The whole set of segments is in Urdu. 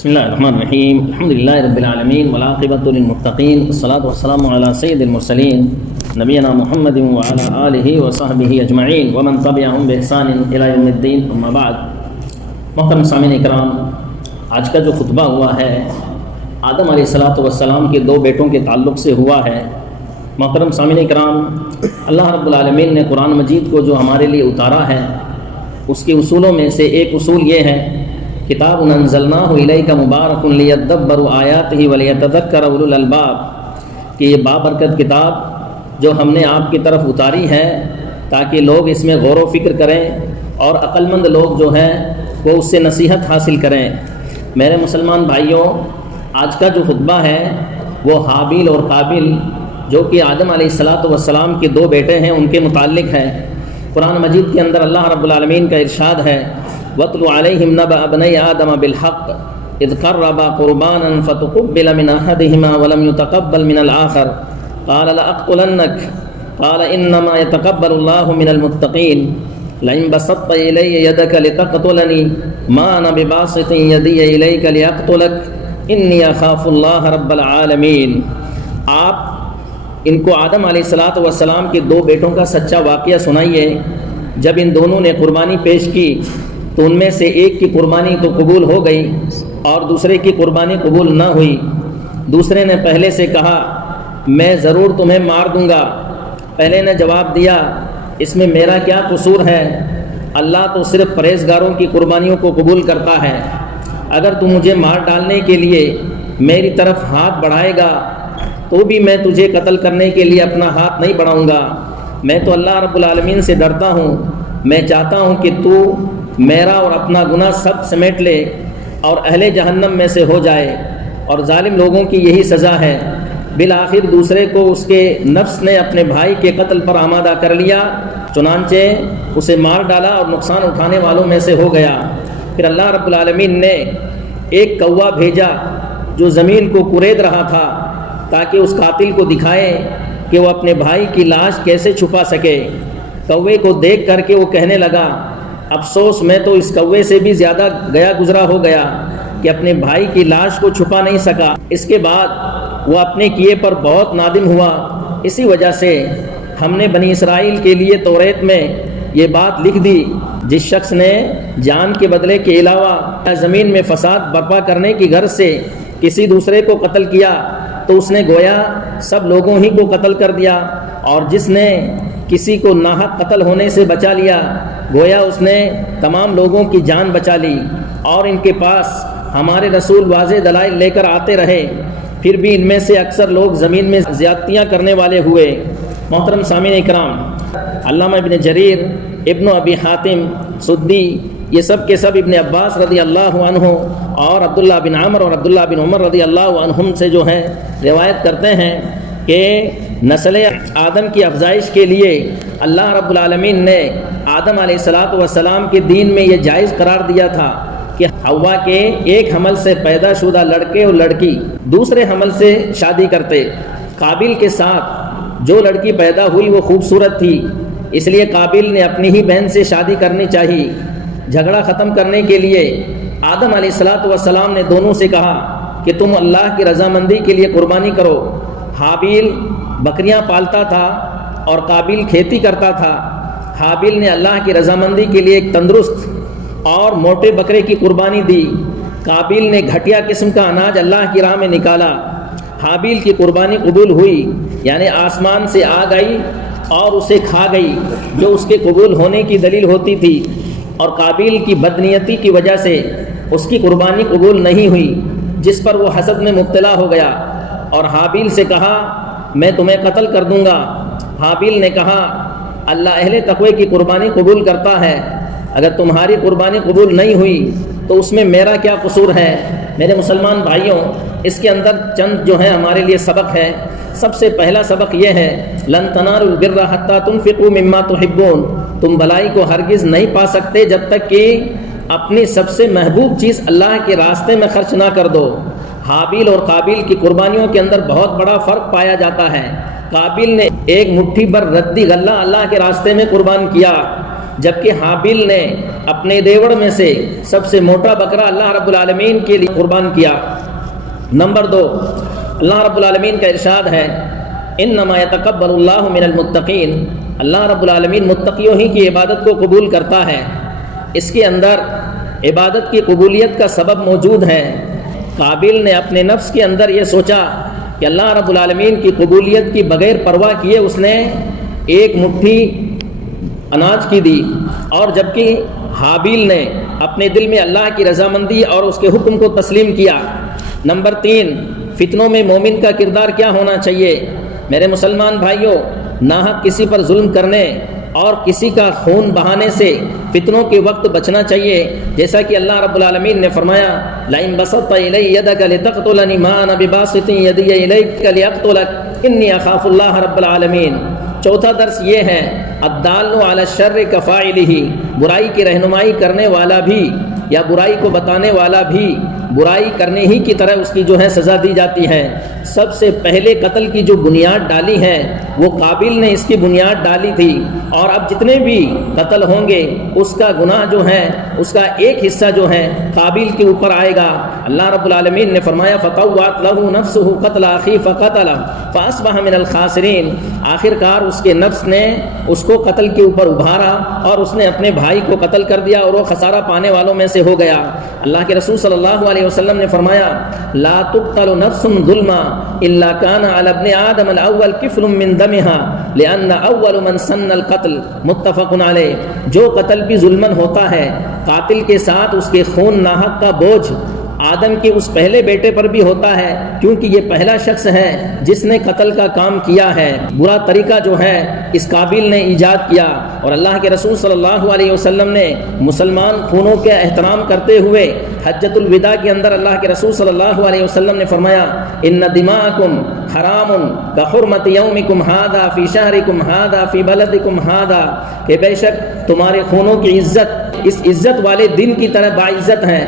بسم اللہ الرحمن الرحیم الحمد للہ رب العالمین والعاقبۃ للمتقین والصلاۃ والسلام علی سید المرسلین نبینا محمد وعلی آلہ وصحبہ اجمعین ومن تبعہم بإحسان الی یوم الدین اما بعد۔ محترم سامعین اکرام، آج کا جو خطبہ ہوا ہے آدم علیہ السلام کے دو بیٹوں کے تعلق سے ہوا ہے۔ محترم سامعین اکرام، اللہ رب العالمین نے قرآن مجید کو جو ہمارے لیے اتارا ہے اس کے اصولوں میں سے ایک اصول یہ ہے، کتاب انزلناہ الیک مبارک لیدبروا آیاتہ ولیتذکر اولو الالباب، کہ یہ بابرکت کتاب جو ہم نے آپ کی طرف اتاری ہے تاکہ لوگ اس میں غور و فکر کریں اور عقل مند لوگ جو ہیں وہ اس سے نصیحت حاصل کریں۔ میرے مسلمان بھائیوں، آج کا جو خطبہ ہے وہ حابیل اور قابیل جو کہ آدم علیہ السلام کے دو بیٹے ہیں ان کے متعلق ہے۔ قرآن مجید کے اندر اللہ رب العالمین کا ارشاد ہے، وَاتْلُ عَلَيْهِمْ نَبَأَ ابْنَيْ آدَمَ بِالْحَقِّ إِذْ قَرَّبَا قُرْبَانًا فَتُقُبِّلَ مِنْ أَحَدِهِمَا وَلَمْ يُتَقَبَّلْ مِنَ الْآخَرِ قَالَ لَأَقْتُلَنَّكَ قَالَ إِنَّمَا يَتَقَبَّلُ اللَّهُ مِنَ الْمُتَّقِينَ لَئِن بَسَطتَ إِلَيَّ يَدَكَ لِتَقْتُلَنِي مَا أَنَا بِبَاسِطٍ يَدِيَ إِلَيْكَ لِأَقْتُلَكَ إِنِّي أَخَافُ اللَّهَ رَبَّ الْعَالَمِينَ۔ آپ ان کو آدم علیہ السلام کے دو بیٹوں کا سچا واقعہ سنائیے۔ جب ان دونوں نے قربانی پیش کی تو ان میں سے ایک کی قربانی تو قبول ہو گئی اور دوسرے کی قربانی قبول نہ ہوئی۔ دوسرے نے پہلے سے کہا، میں ضرور تمہیں مار دوں گا۔ پہلے نے جواب دیا، اس میں میرا کیا قصور ہے؟ اللہ تو صرف پرہیزگاروں کی قربانیوں کو قبول کرتا ہے۔ اگر تو مجھے مار ڈالنے کے لیے میری طرف ہاتھ بڑھائے گا تو بھی میں تجھے قتل کرنے کے لیے اپنا ہاتھ نہیں بڑھاؤں گا۔ میں تو اللہ رب العالمین سے ڈرتا ہوں۔ میں چاہتا ہوں کہ تو میرا اور اپنا گناہ سب سمیٹ لے اور اہل جہنم میں سے ہو جائے، اور ظالم لوگوں کی یہی سزا ہے۔ بالآخر دوسرے کو اس کے نفس نے اپنے بھائی کے قتل پر آمادہ کر لیا، چنانچہ اسے مار ڈالا اور نقصان اٹھانے والوں میں سے ہو گیا۔ پھر اللہ رب العالمین نے ایک کوا بھیجا جو زمین کو کورید رہا تھا تاکہ اس قاتل کو دکھائے کہ وہ اپنے بھائی کی لاش کیسے چھپا سکے۔ کوے کو دیکھ کر کے وہ کہنے لگا، افسوس میں تو اس کوے سے بھی زیادہ گیا گزرا ہو گیا کہ اپنے بھائی کی لاش کو چھپا نہیں سکا۔ اس کے بعد وہ اپنے کیے پر بہت نادم ہوا۔ اسی وجہ سے ہم نے بنی اسرائیل کے لیے توریت میں یہ بات لکھ دی، جس شخص نے جان کے بدلے کے علاوہ زمین میں فساد برپا کرنے کی غرض سے کسی دوسرے کو قتل کیا تو اس نے گویا سب لوگوں ہی کو قتل کر دیا، اور جس نے کسی کو ناحق قتل ہونے سے بچا لیا گویا اس نے تمام لوگوں کی جان بچا لی۔ اور ان کے پاس ہمارے رسول واضح دلائل لے کر آتے رہے، پھر بھی ان میں سے اکثر لوگ زمین میں زیادتیاں کرنے والے ہوئے۔ محترم سامعین اکرام، علامہ ابن جریر، ابن ابی حاتم، سدی، یہ سب کے سب ابن عباس رضی اللہ عنہ اور عبداللہ بن عمر اور عبداللہ بن عمر رضی اللہ عنہم سے جو ہیں روایت کرتے ہیں کہ نسل آدم کی افزائش کے لیے اللہ رب العالمین نے آدم علیہ السلام کے دین میں یہ جائز قرار دیا تھا کہ حوا کے ایک حمل سے پیدا شدہ لڑکے اور لڑکی دوسرے حمل سے شادی کرتے۔ قابیل کے ساتھ جو لڑکی پیدا ہوئی وہ خوبصورت تھی، اس لیے قابیل نے اپنی ہی بہن سے شادی کرنی چاہی۔ جھگڑا ختم کرنے کے لیے آدم علیہ السلام نے دونوں سے کہا کہ تم اللہ کی رضامندی کے لیے قربانی کرو۔ حابیل بکریاں پالتا تھا اور قابیل کھیتی کرتا تھا۔ حابیل نے اللہ کی رضامندی کے لیے ایک تندرست اور موٹے بکرے کی قربانی دی۔ قابیل نے گھٹیا قسم کا اناج اللہ کی راہ میں نکالا۔ حابیل کی قربانی قبول ہوئی، یعنی آسمان سے آگ آئی اور اسے کھا گئی، جو اس کے قبول ہونے کی دلیل ہوتی تھی، اور قابیل کی بدنیتی کی وجہ سے اس کی قربانی قبول نہیں ہوئی، جس پر وہ حسد میں مبتلا ہو گیا اور حابیل سے کہا، میں تمہیں قتل کر دوں گا۔ حابیل نے کہا، اللہ اہل تقوی کی قربانی قبول کرتا ہے، اگر تمہاری قربانی قبول نہیں ہوئی تو اس میں میرا کیا قصور ہے؟ میرے مسلمان بھائیوں، اس کے اندر چند جو ہیں ہمارے لیے سبق ہے۔ سب سے پہلا سبق یہ ہے، لن تنالوا البر حتی تنفقوا مما تحبون، تم بلائی کو ہرگز نہیں پا سکتے جب تک کہ اپنی سب سے محبوب چیز اللہ کے راستے میں خرچ نہ کر دو۔ حابیل اور قابیل کی قربانیوں کے اندر بہت بڑا فرق پایا جاتا ہے۔ قابیل نے ایک مٹھی بھر ردی غلہ اللہ کے راستے میں قربان کیا، جبکہ حابیل نے اپنے دیوڑ میں سے سب سے موٹا بکرا اللہ رب العالمین کے لیے قربان کیا۔ نمبر 2، اللہ رب العالمین کا ارشاد ہے انما یتقبل اللہ من المتقین، اللہ رب العالمین متقیوں ہی کی عبادت کو قبول کرتا ہے۔ اس کے اندر عبادت کی قبولیت کا سبب موجود ہے۔ قابیل نے اپنے نفس کے اندر یہ سوچا کہ اللہ رب العالمین کی قبولیت کی بغیر پرواہ کیے اس نے ایک مٹھی اناج کی دی، اور جبکہ حابیل نے اپنے دل میں اللہ کی رضامندی اور اس کے حکم کو تسلیم کیا۔ نمبر 3، فتنوں میں مومن کا کردار کیا ہونا چاہیے؟ میرے مسلمان بھائیوں، ناحق کسی پر ظلم کرنے اور کسی کا خون بہانے سے فتنوں کے وقت بچنا چاہیے، جیسا کہ اللہ رب العالمین نے فرمایا لَئِن بَسَطْتَ إِلَيَّ يَدَكَ لِتَقْتُلَنِي مَا أَنَا بِبَاسِطٍ يَدِيَ إِلَيْكَ لِأَقْتُلَكَ إِنِّي أَخَافُ اللَّهَ رَبَّ الْعَالَمِينَ۔ چوتھا درس یہ ہے الدال علی الشر کفاعلہ، برائی کی رہنمائی کرنے والا بھی یا برائی کو بتانے والا بھی برائی کرنے ہی کی طرح اس کی جو ہے سزا دی جاتی ہے۔ سب سے پہلے قتل کی جو بنیاد ڈالی ہے وہ قابیل نے اس کی بنیاد ڈالی تھی، اور اب جتنے بھی قتل ہوں گے اس کا گناہ جو ہے اس کا ایک حصہ جو ہے قابیل کے اوپر آئے گا۔ اللہ رب العالمین نے فرمایا فَطَوَّعَتْ لَهُ نَفْسُهُ قَتْلَ أَخِيهِ فَقَتَلَهُ فَأَصْبَحَ مِنَ الْخَاسِرِينَ۔ آخر کار اس کے نفس نے اس کو قتل کے اوپر ابھارا اور اس نے اپنے بھائی کو قتل کر دیا اور وہ خسارہ پانے والوں میں سے ہو گیا۔ اللہ کے رسول صلی اللہ علیہ وسلم نے فرمایا لا تقتل نفس ظلما الا كان على ابن آدم الاول كفل من دمها لان اول من سن القتل، متفق علیہ۔ جو قتل بھی ظلمن ہوتا ہے، قاتل کے ساتھ اس کے خون ناحق کا بوجھ آدم کے اس پہلے بیٹے پر بھی ہوتا ہے، کیونکہ یہ پہلا شخص ہے جس نے قتل کا کام کیا ہے۔ برا طریقہ جو ہے اس قابیل نے ایجاد کیا، اور اللہ کے رسول صلی اللہ علیہ وسلم نے مسلمان خونوں کے احترام کرتے ہوئے حجۃ الوداع کے اندر اللہ کے رسول صلی اللہ علیہ وسلم نے فرمایا ان دماءکم حرام کحرمت یومکم ھذا فی شہرکم ھذا فی بلدکم ھذا، کہ بے شک تمہارے خونوں کی عزت اس عزت والے دن کی طرح باعزت ہے،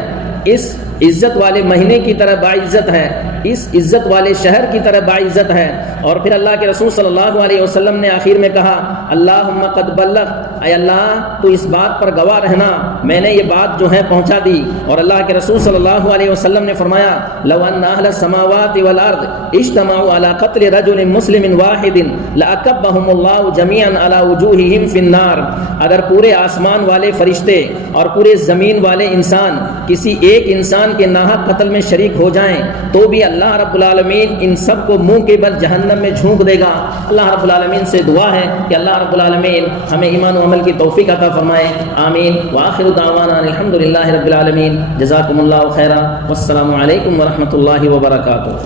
اس عزت والے مہینے کی طرح باعزت ہے، اس عزت والے شہر کی طرح باعزت ہے۔ اور پھر اللہ کے رسول صلی اللہ علیہ وسلم نے آخر میں کہا اللہم قد بلغ، اے اللہ تو اس بات پر گواہ رہنا میں نے یہ بات جو ہے پہنچا دی۔ اور اللہ کے رسول صلی اللہ علیہ وسلم نے فرمایا لو ان اہل السماوات والارض اجتمعوا على قتل رجل مسلم واحد لاکبهم اللہ جميعا على وجوہہم فی النار، اگر پورے آسمان والے فرشتے اور پورے زمین والے انسان کسی ایک انسان کے ناحق قتل میں شریک ہو جائیں تو بھی اللہ رب العالمین ان سب کو منہ کے بل جہنم میں جھونک دے گا۔ اللہ رب العالمین سے دعا ہے کہ اللہ رب العالمین ہمیں ایمان و عمل کی توفیق عطا فرمائے، آمین۔ وآخر دعوانا الحمدللہ رب العالمین، جزاکم اللہ خیرا، والسلام علیکم ورحمۃ اللہ وبرکاتہ۔